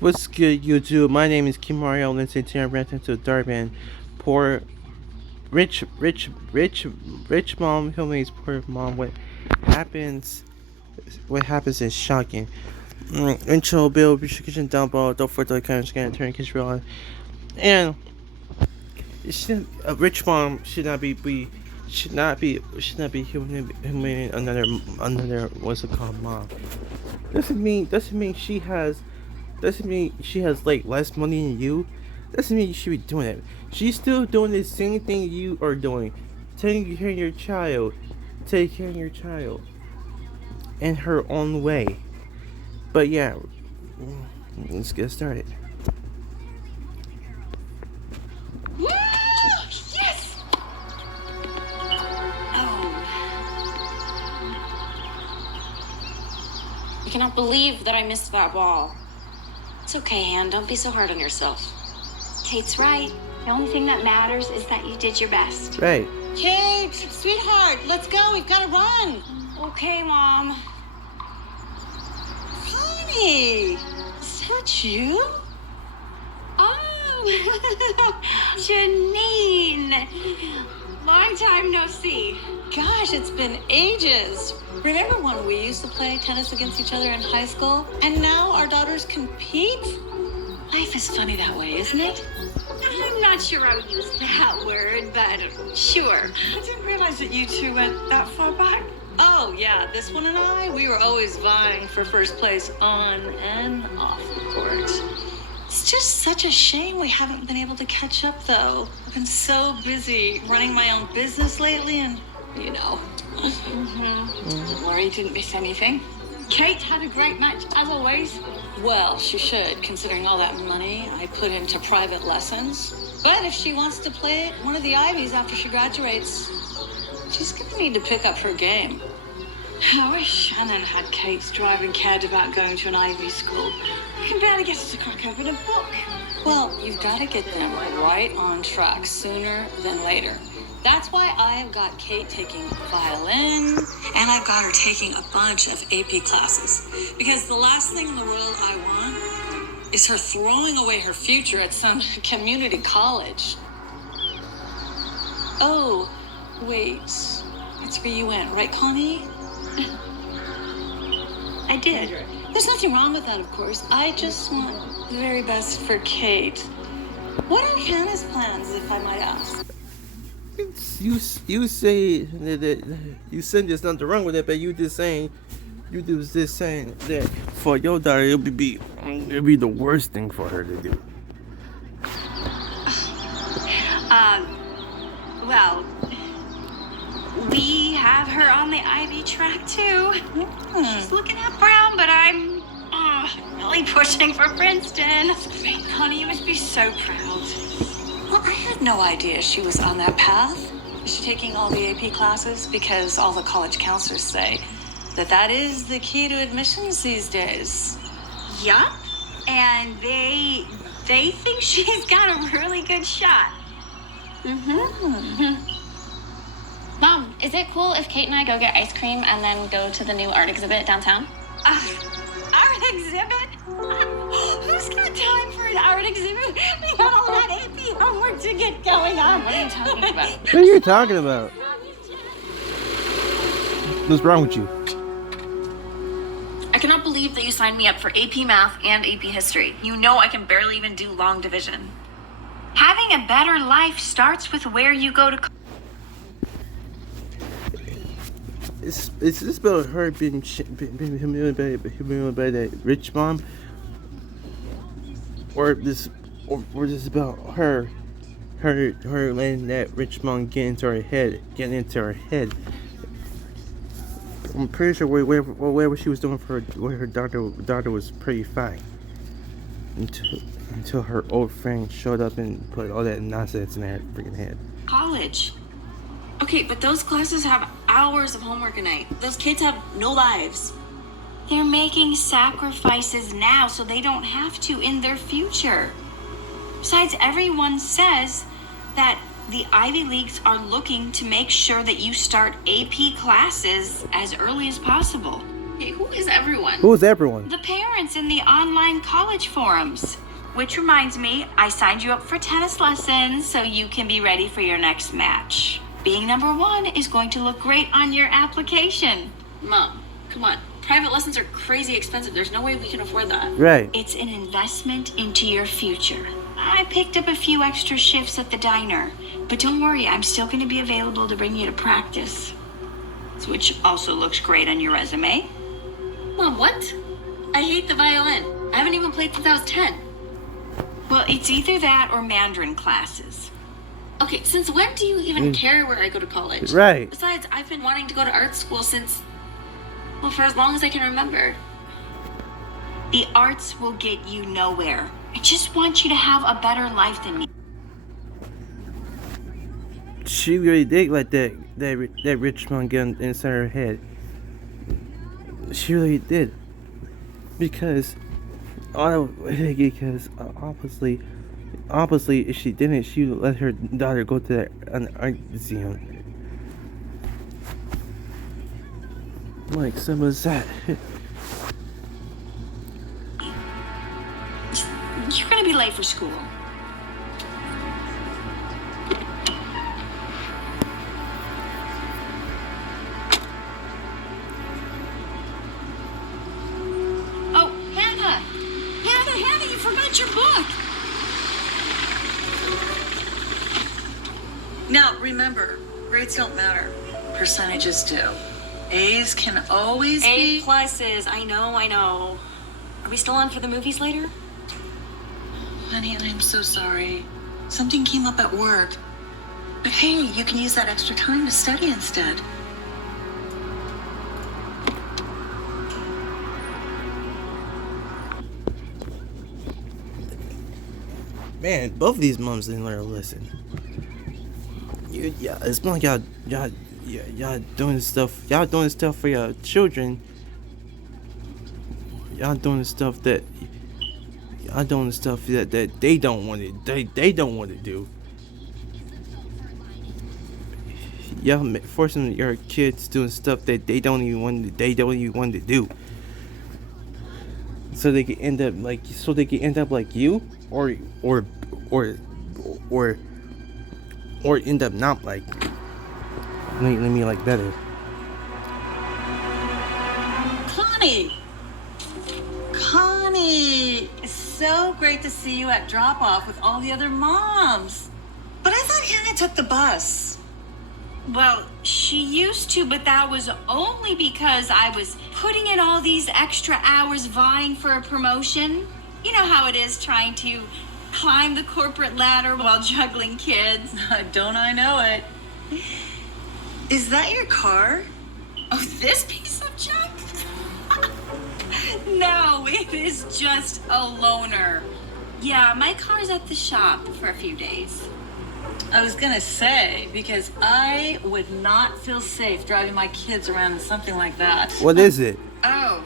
What's good, YouTube? My name is Kimario Lindsay T. I'm renting to Durban. Poor, rich mom humiliates poor mom. Happens? What happens is shocking. Intro, Bill, restriction down below. Don't forget to kind of scan turn control. And a rich mom should not be humiliating another what's it called mom. Doesn't mean she has like less money than you. Doesn't mean you should be doing it. She's still doing the same thing you are doing. Taking care of your child. Take care of your child. In her own way. But yeah, let's get started. Woo! Yes! Oh. I cannot believe that I missed that ball. It's okay, Han. Don't be so hard on yourself. Kate's right. The only thing that matters is that you did your best. Right. Kate, sweetheart, let's go. We've got to run. Okay, Mom. Honey, is that you? Oh, Janine. Long time no see. Gosh, it's been ages. Remember when we used to play tennis against each other in high school? And now our daughters compete? Life is funny that way, isn't it? I'm not sure I would use that word, but sure. I didn't realize that you two went that far back. Oh, yeah, this one and I, we were always vying for first place on and off the court. It's just such a shame we haven't been able to catch up, though. I've been so busy running my own business lately and, you know. Don't worry, you didn't miss anything. Kate had a great match, as always. Well, she should, considering all that money I put into private lessons. But if she wants to play at one of the Ivies after she graduates, she's gonna need to pick up her game. I wish Shannon had Kate's drive and cared about going to an Ivy school. I can barely get her to crack open a book. Well, you've got to get them right on track sooner than later. That's why I have got Kate taking violin, and I've got her taking a bunch of AP classes. Because the last thing in the world I want is her throwing away her future at some community college. Oh, wait. That's where you went, right, Connie? I did. There's nothing wrong with that, of course. I just want the very best for Kate. What are Hannah's plans, if I might ask? You say that you said there's nothing wrong with it, but you just saying that for your daughter it'll be the worst thing for her to do. Well, we have her on the Ivy track, too. She's looking at Brown, but I'm really pushing for Princeton. That's great. Honey, you must be so proud. Well, I had no idea she was on that path. Is she taking all the AP classes? Because all the college counselors say that is the key to admissions these days. Yup. And they think she's got a really good shot. Mom, is it cool if Kate and I go get ice cream and then go to the new art exhibit downtown? Art exhibit? Who's got time for an art exhibit? We got all that AP homework to get going on. What are you talking about? What are you talking about? What's wrong with you? I cannot believe that you signed me up for AP Math and AP History. You know I can barely even do long division. Having a better life starts with where you go to college. Is this about her being humiliated by that rich mom, or this about her letting that rich mom get into her head? I'm pretty sure whatever she was doing for her daughter was pretty fine until her old friend showed up and put all that nonsense in her freaking head. College. Okay, but those classes have hours of homework a night. Those kids have no lives. They're making sacrifices now so they don't have to in their future. Besides, everyone says that the Ivy Leagues are looking to make sure that you start AP classes as early as possible. Hey, who is everyone? Who's everyone? The parents in the online college forums. Which reminds me, I signed you up for tennis lessons so you can be ready for your next match. Being number one is going to look great on your application. Mom, come on. Private lessons are crazy expensive. There's no way we can afford that. Right. It's an investment into your future. I picked up a few extra shifts at the diner, but don't worry, I'm still going to be available to bring you to practice. Which also looks great on your resume. Mom, what? I hate the violin. I haven't even played since I was 10. Well, it's either that or Mandarin classes. Okay, since when do you even care where I go to college? Right. Besides, I've been wanting to go to art school since, well, for as long as I can remember. The arts will get you nowhere. I just want you to have a better life than me. She really did let that rich man get inside her head. She really did. Because obviously, if she didn't, she would let her daughter go to an art museum. Like, some of that. You're gonna be late for school. Oh, Hannah! Hannah, you forgot your book! Now, remember, grades don't matter. Percentages do. A's can always A be... pluses. I know. Are we still on for the movies later? Honey, I'm so sorry. Something came up at work. But hey, you can use that extra time to study instead. Man, both of these moms didn't learn to listen. It's not like y'all doing stuff. Y'all doing stuff for your children. Y'all doing stuff that they don't want to. They don't want to do. Y'all forcing your kids doing stuff that they don't even want to do. So they can end up like you, or end up not like. Let me like better. Connie, it's so great to see you at drop-off with all the other moms. But I thought Hannah took the bus. Well, she used to, but that was only because I was putting in all these extra hours vying for a promotion. You know how it is trying to climb the corporate ladder while juggling kids. Don't I know it? Is that your car? Oh, this piece of junk? No, it is just a loaner. Yeah, my car's at the shop for a few days. I was gonna say, because I would not feel safe driving my kids around in something like that. What is it? Oh,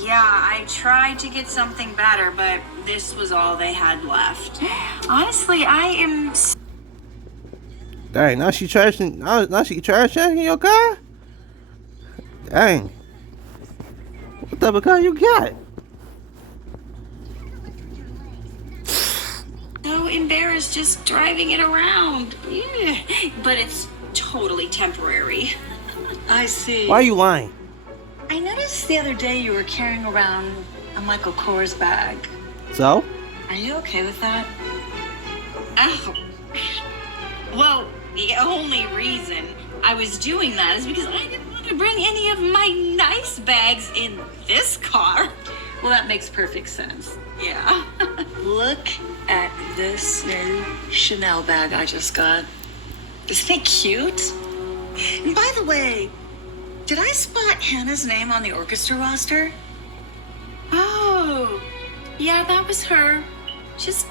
yeah, I tried to get something better, but this was all they had left. Honestly, I am... Dang, now she trashing your car? Dang. What type of car you got? so embarrassed just driving it around. Yeah. But it's totally temporary. I see. Why are you lying? I noticed the other day you were carrying around a Michael Kors bag. So? Are you okay with that? Oh. Well, the only reason I was doing that is because I didn't want to bring any of my nice bags in this car. Well, that makes perfect sense. Yeah. Look at this new Chanel bag I just got. Isn't it cute? And by the way, did I spot Hannah's name on the orchestra roster? Oh, yeah, that was her. Just,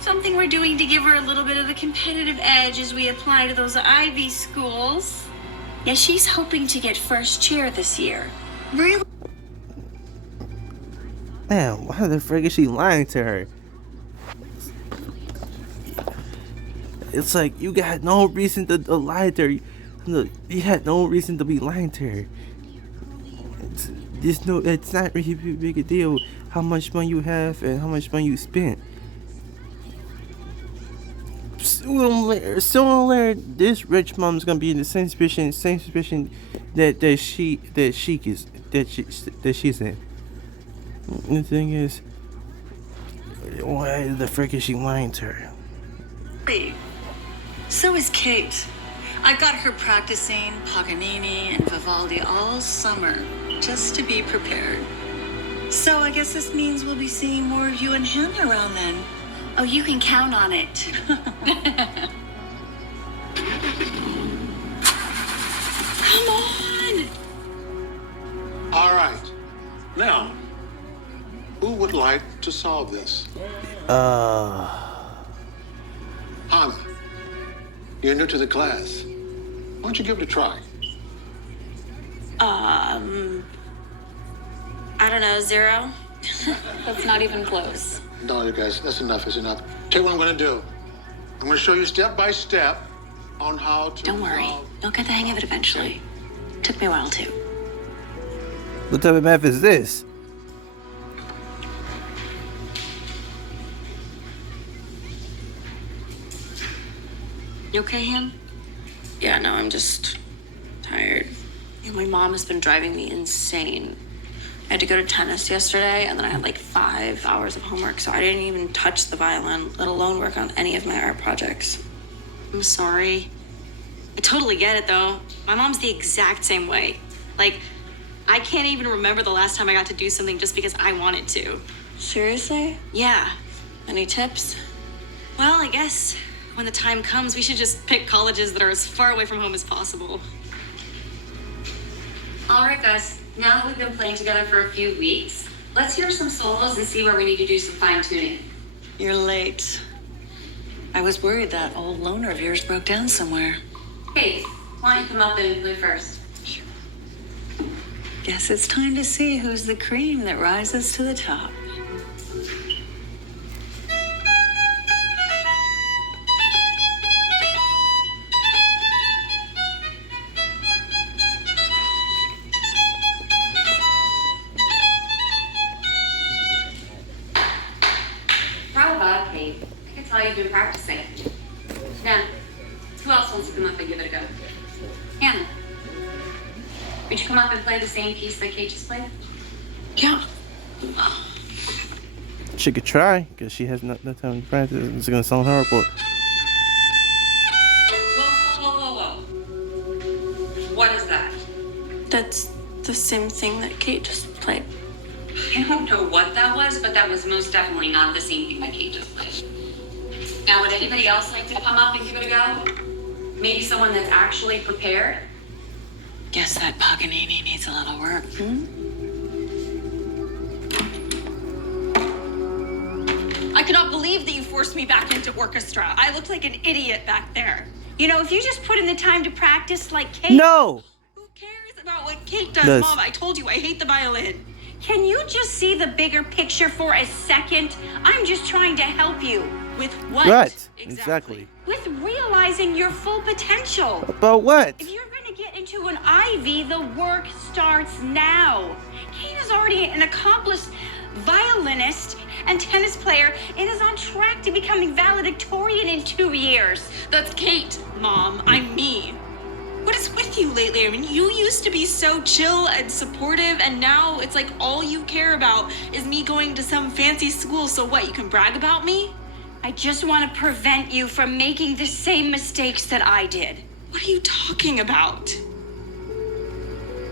something we're doing to give her a little bit of a competitive edge as we apply to those Ivy schools. Yeah, she's hoping to get first chair this year. Really? Man, why the frick is she lying to her? It's like you got no reason to lie to her. You had no reason to be lying to her. There's no, it's not really big a deal how much money you have and how much money you spent. Sooner or later, this rich mom's gonna be in the same position that she's in. The thing is, why the frick is she lying to her? So is Kate. I got her practicing Paganini and Vivaldi all summer just to be prepared. So I guess this means we'll be seeing more of you and Hannah around then. Oh, you can count on it. Come on! All right. Now, who would like to solve this? Hannah, you're new to the class. Why don't you give it a try? I don't know, 0? That's not even close. No, you guys, that's enough, is enough. Tell you what I'm gonna do. I'm gonna show you step by step on how to Don't worry. solve- You'll get the hang of it eventually. Took me a while too. What type of math is this? You okay, Han? Yeah, no, I'm just tired. My mom has been driving me insane. I had to go to tennis yesterday, and then I had like 5 hours of homework, so I didn't even touch the violin, let alone work on any of my art projects. I'm sorry. I totally get it, though. My mom's the exact same way. Like, I can't even remember the last time I got to do something just because I wanted to. Seriously? Yeah. Any tips? Well, I guess when the time comes, we should just pick colleges that are as far away from home as possible. All right, guys. Now that we've been playing together for a few weeks, let's hear some solos and see where we need to do some fine-tuning. You're late. I was worried that old loner of yours broke down somewhere. Hey, why don't you come up and play first? Guess it's time to see who's the cream that rises to the top. Bravo, Kate. I can tell you've been practicing. Now, who else wants to come up and give it a go? Hannah, would you come up and play the same piece that Kate just played? Yeah. She could try, because she has no time to practice. It's gonna sound horrible. Whoa. What is that? That's the same thing that Kate just played. I don't know what that was, but that was most definitely not the same thing that Kate just played. Now, would anybody else like to come up and give it a go? Maybe someone that's actually prepared? Guess that Paganini needs a little work, I cannot believe that you forced me back into orchestra. I looked like an idiot back there. You know, if you just put in the time to practice like Kate... No! Who cares about what Kate does? Does. Mom, I told you I hate the violin. Can you just see the bigger picture for a second? I'm just trying to help you. With what? What? Exactly. With realizing your full potential. About what? If you're going to get into an Ivy, the work starts now. Kate is already an accomplished violinist and tennis player and is on track to becoming valedictorian in 2 years. That's Kate, Mom. I'm me. What is with you lately? I mean, you used to be so chill and supportive, and now it's like all you care about is me going to some fancy school. So what, you can brag about me? I just want to prevent you from making the same mistakes that I did. What are you talking about?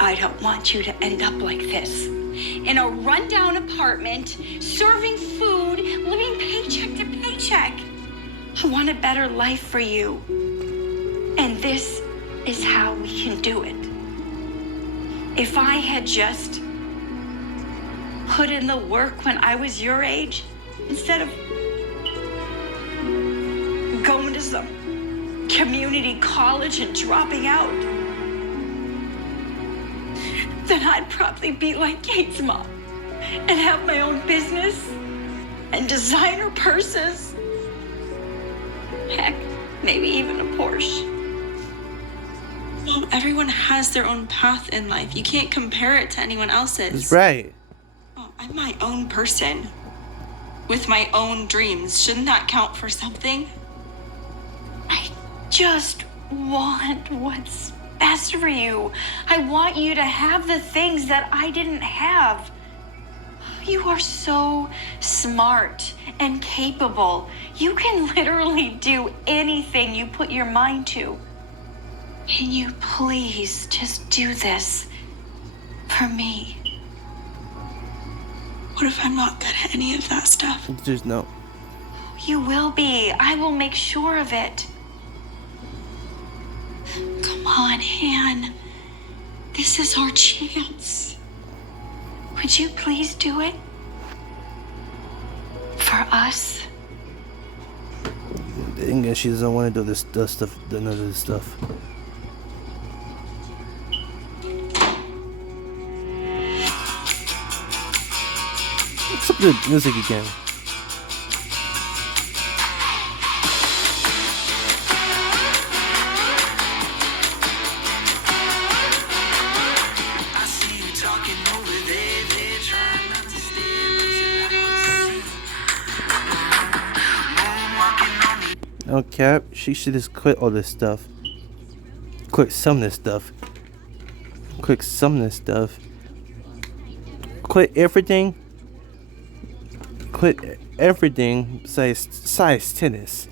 I don't want you to end up like this. In a rundown apartment, serving food, living paycheck to paycheck. I want a better life for you. And this is how we can do it. If I had just put in the work when I was your age, instead of going to some community college and dropping out, then I'd probably be like Kate's mom and have my own business and designer purses. Heck, maybe even a Porsche. Mom, everyone has their own path in life. You can't compare it to anyone else's. That's right. Oh, I'm my own person with my own dreams. Shouldn't that count for something? I just want what's best for you. I want you to have the things that I didn't have. You are so smart and capable. You can literally do anything you put your mind to. Can you please just do this for me? What if I'm not good at any of that stuff? Just no. You will be. I will make sure of it. Come on, Han. This is our chance. Would you please do it? For us? English, she doesn't want to do this stuff, none of this stuff. What's up with the music again? No cap, she should just quit all this stuff. Quit some of this stuff. Quit some of this stuff. Quit everything. Quit everything besides tennis.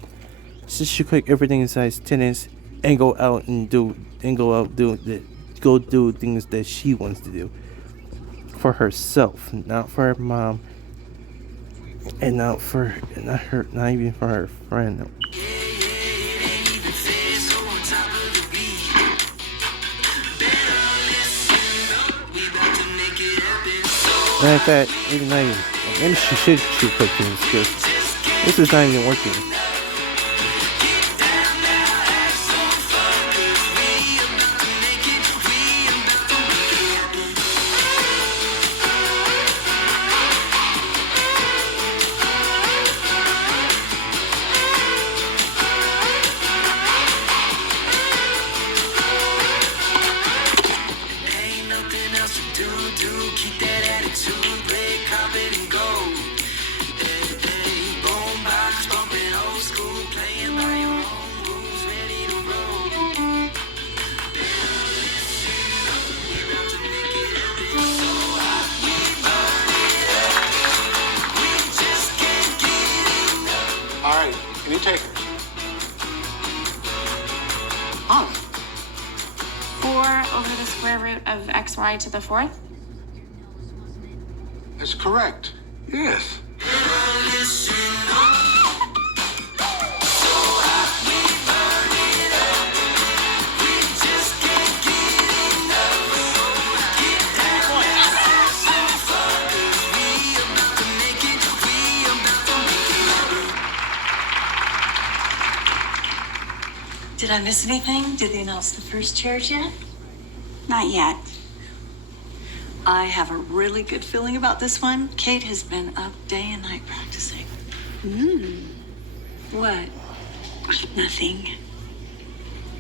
She should quit everything besides tennis and go out do things that she wants to do for herself, not for her mom, and not even for her friend. Matter of fact, even not even. Maybe she should quit things because this is not even working. All right, any takers? Oh. 4 over the square root of xy to the 4th? That's correct. Yes. Did I miss anything? Did they announce the first charge yet? Not yet. I have a really good feeling about this one. Kate has been up day and night practicing. What? Nothing.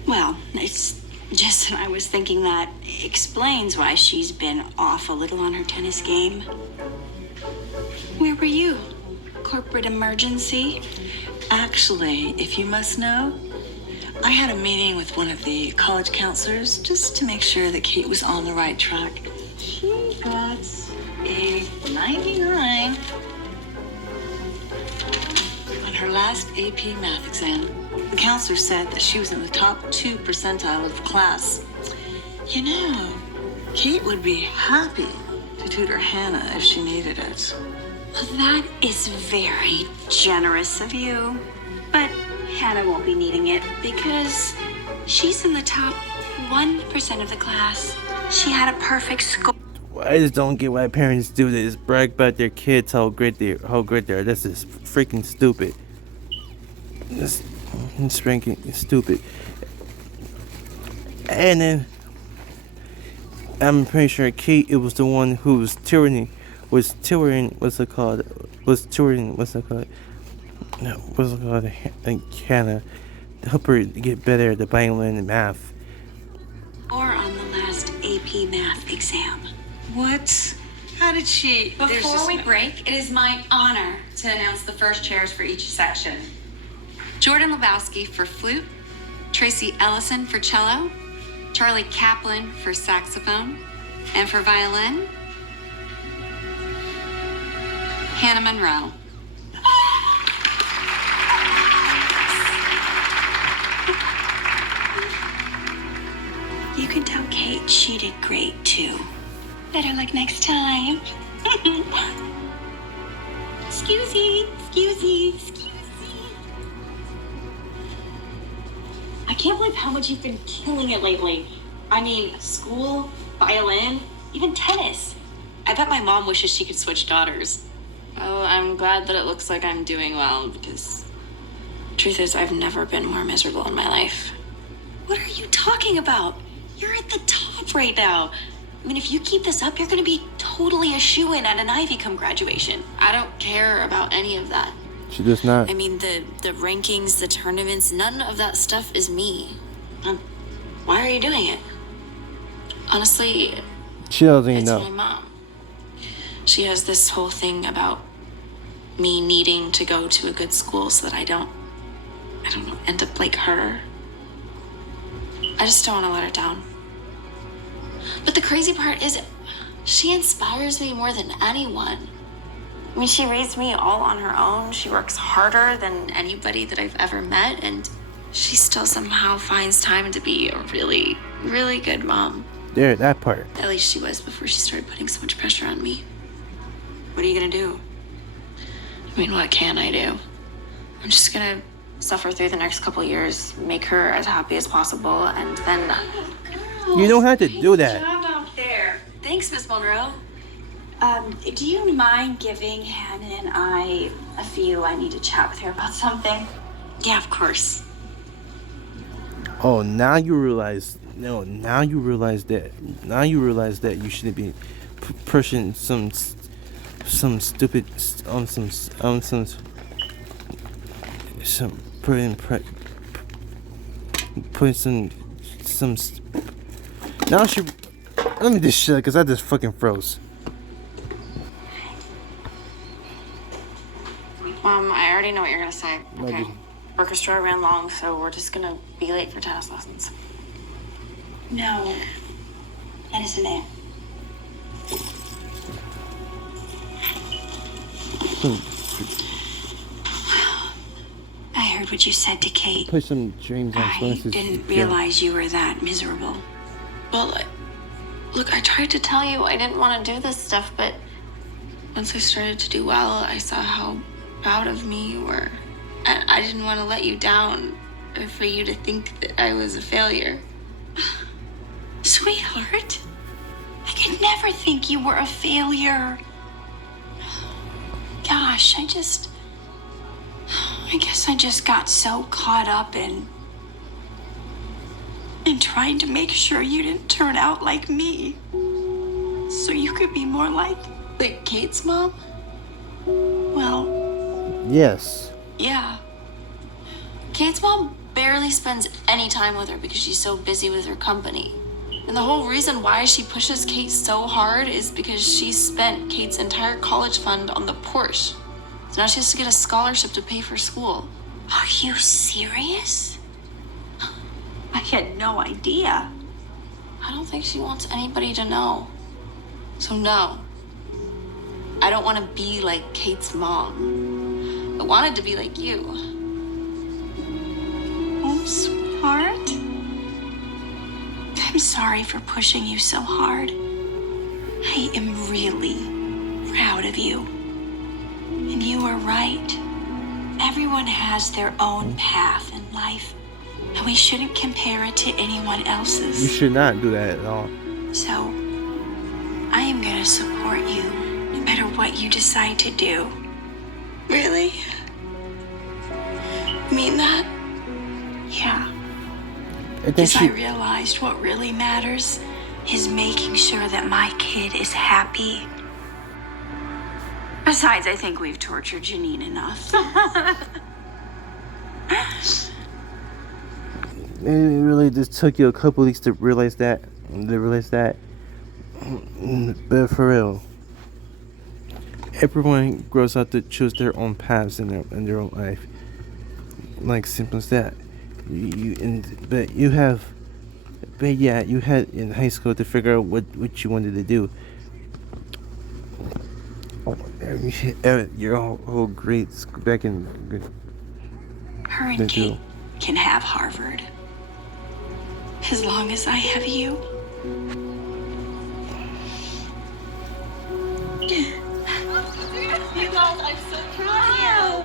Well, it's just that I was thinking that explains why she's been off a little on her tennis game. Where were you? Corporate emergency? Actually, if you must know, I had a meeting with one of the college counselors just to make sure that Kate was on the right track. She got a 99 on her last AP math exam. The counselor said that she was in the top 2 percentile of the class. You know, Kate would be happy to tutor Hannah if she needed it. Well, that is very generous of you. But Hannah won't be needing it because she's in the top 1% of the class. She had a perfect score. I just don't get why parents do this. Brag about their kids, how great they are. This is freaking stupid. This is freaking stupid. And then I'm pretty sure Kate, it was the one who was touring. Hannah to help her get better at the violin and math. AP math exam. What? How did she? Before we break, it is my honor to announce the first chairs for each section. Jordan Lebowski for flute, Tracy Ellison for cello, Charlie Kaplan for saxophone, and for violin, Hannah Monroe. You can tell Kate she did great too. Better luck next time. Excusey. I can't believe how much you've been killing it lately. I mean, school, violin, even tennis. I bet my mom wishes she could switch daughters. Well, I'm glad that it looks like I'm doing well, because truth is, I've never been more miserable in my life. What are you talking about? You're at the top right now. I mean, if you keep this up, you're going to be totally a shoo-in at an Ivy come graduation. I don't care about any of that. She does not. I mean, the rankings, the tournaments, none of that stuff is me. Why are you doing it? Honestly, She doesn't even it's know. my mom. She has this whole thing about me needing to go to a good school so that I don't know, end up like her. I just don't want to let her down. But the crazy part is, she inspires me more than anyone. I mean, she raised me all on her own. She works harder than anybody that I've ever met, and she still somehow finds time to be a really, really good mom. There, that part. At least she was before she started putting so much pressure on me. What are you going to do? I mean, what can I do? I'm just gonna suffer through the next couple years, make her as happy as possible, and then... You don't have to do that. Job out there. Thanks, Miss Monroe. Do you mind giving Hannah and I a few? I need to chat with her about something. Yeah, of course. Oh, now you realize. No, now you realize that. Now you realize that you shouldn't be pushing some stupid putting some. Now she. Let me just shut because I just fucking froze. Mom, I already know what you're gonna say. No, Okay. just- Orchestra ran long, so we're just gonna be late for tennis lessons. No, that isn't it. I heard what you said to Kate. Put some dreams on. I didn't realize you were that miserable. Well, look, I tried to tell you I didn't want to do this stuff, but once I started to do well, I saw how proud of me you were. And I didn't want to let you down or for you to think that I was a failure. Sweetheart, I could never think you were a failure. Gosh, I guess I just got so caught up in trying to make sure you didn't turn out like me. So you could be more like Kate's mom? Well, Yes. Yeah. Kate's mom barely spends any time with her because she's so busy with her company. And the whole reason why she pushes Kate so hard is because she spent Kate's entire college fund on the Porsche. So now she has to get a scholarship to pay for school. are you serious? I had no idea. I don't think she wants anybody to know. So no. I don't want to be like Kate's mom. I wanted to be like you. Oh, sweetheart. I'm sorry for pushing you so hard. I am really proud of you. And you were right. Everyone has their own path in life, and we shouldn't compare it to anyone You else's. should not do that at all. So, I am going to support you no matter what you decide to do. Really? Mean that? Yeah. I think Because I she. realized what really matters is making sure that my kid is happy. Besides, I think we've tortured Janine enough. It really just took you a couple weeks to realize that. But for real, everyone grows up to choose their own paths in their own life. Like simple as that. But you have, but yeah, you had in high school to figure out what you wanted to do. Your whole grade school back in. Her and Kate can have Harvard. As long as I have you. You guys, I'm so proud of you.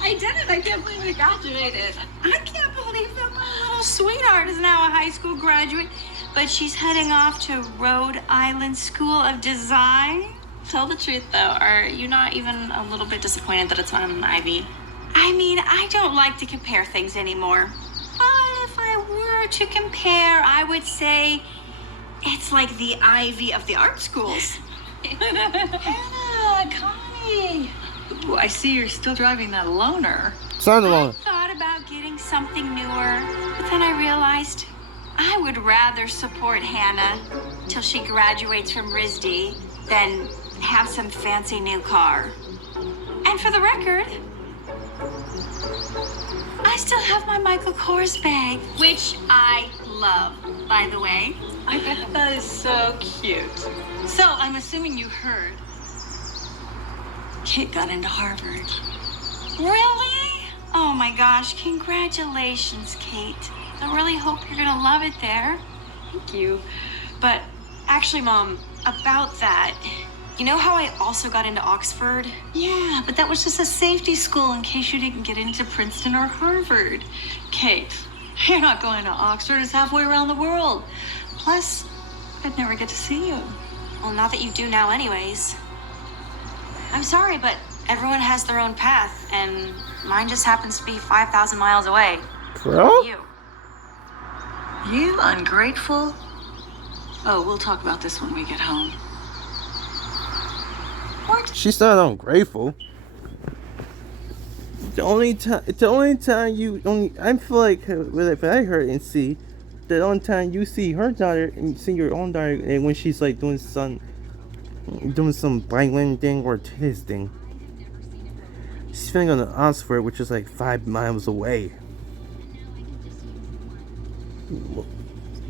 I did it. I can't believe I graduated. I can't believe that my little sweetheart is now a high school graduate, but she's heading off to Rhode Island School of Design. Tell the truth, though. Are you not even a little bit disappointed that it's not an Ivy? I mean, I don't like to compare things anymore. But if I were to compare, I would say it's like the Ivy of the art schools. Hannah, Connie. Ooh, I see you're still driving that loner. Sound I alone. thought about getting something newer, but then I realized I would rather support Hannah till she graduates from RISD than have some fancy new car. And for the record, I still have my Michael Kors bag, which I love, by the way. That is so cute. So, I'm assuming you heard. Kate got into Harvard. Really? Oh my gosh, congratulations, Kate. I really hope you're gonna love it there. Thank you. But actually, Mom, about that, you know how I also got into Oxford? Yeah, but that was just a safety school in case you didn't get into Princeton or Harvard. Kate, you're not going to Oxford. It's halfway around the world. Plus, I'd never get to see you. Well, not that you do now, anyways. I'm sorry, but everyone has their own path, and mine just happens to be 5,000 miles away. Bro? You. You ungrateful. Oh, we'll talk about this when we get home. What? She's not ungrateful. The only time you only, I feel like if I heard and see, the only time you see her daughter and see your own daughter, and when she's like doing some violin thing or tennis thing, she's feeling on the Oxford, which is like 5 miles away.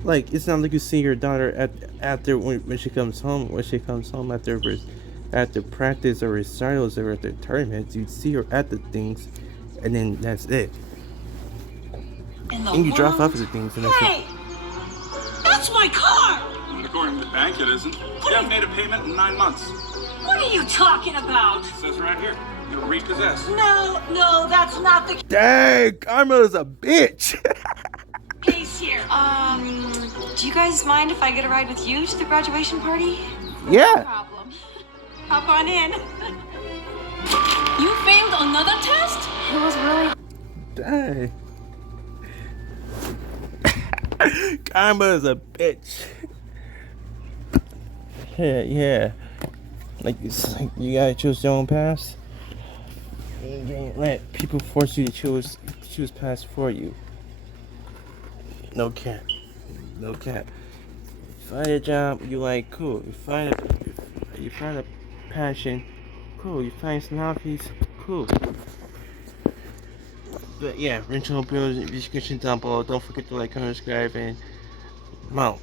Like, it's not like you see your daughter after when she comes home. When she comes home after practice or recitals or at the tournaments, you see her at the things, and then that's it. And you drop off at the things, and that's it. Hey! That's my car! According to the bank, it isn't. You haven't made a payment in 9 months. What are you talking about? It says right here. You're repossessed. No, that's not the Dang, Carmela's a bitch. case here. Do you guys mind if I get a ride with you to the graduation party? Yeah. Problem. Hop on in. You failed another test? It was really Dang. Karma's a bitch. Yeah. Like, it's like you gotta choose your own path. You can't let people force you to choose paths for you. No cap. Find a job you like, cool. You find a passion, cool. You find some hobbies, cool. But yeah, rental bills, description down below. Don't forget to like, comment, subscribe, and I'm out.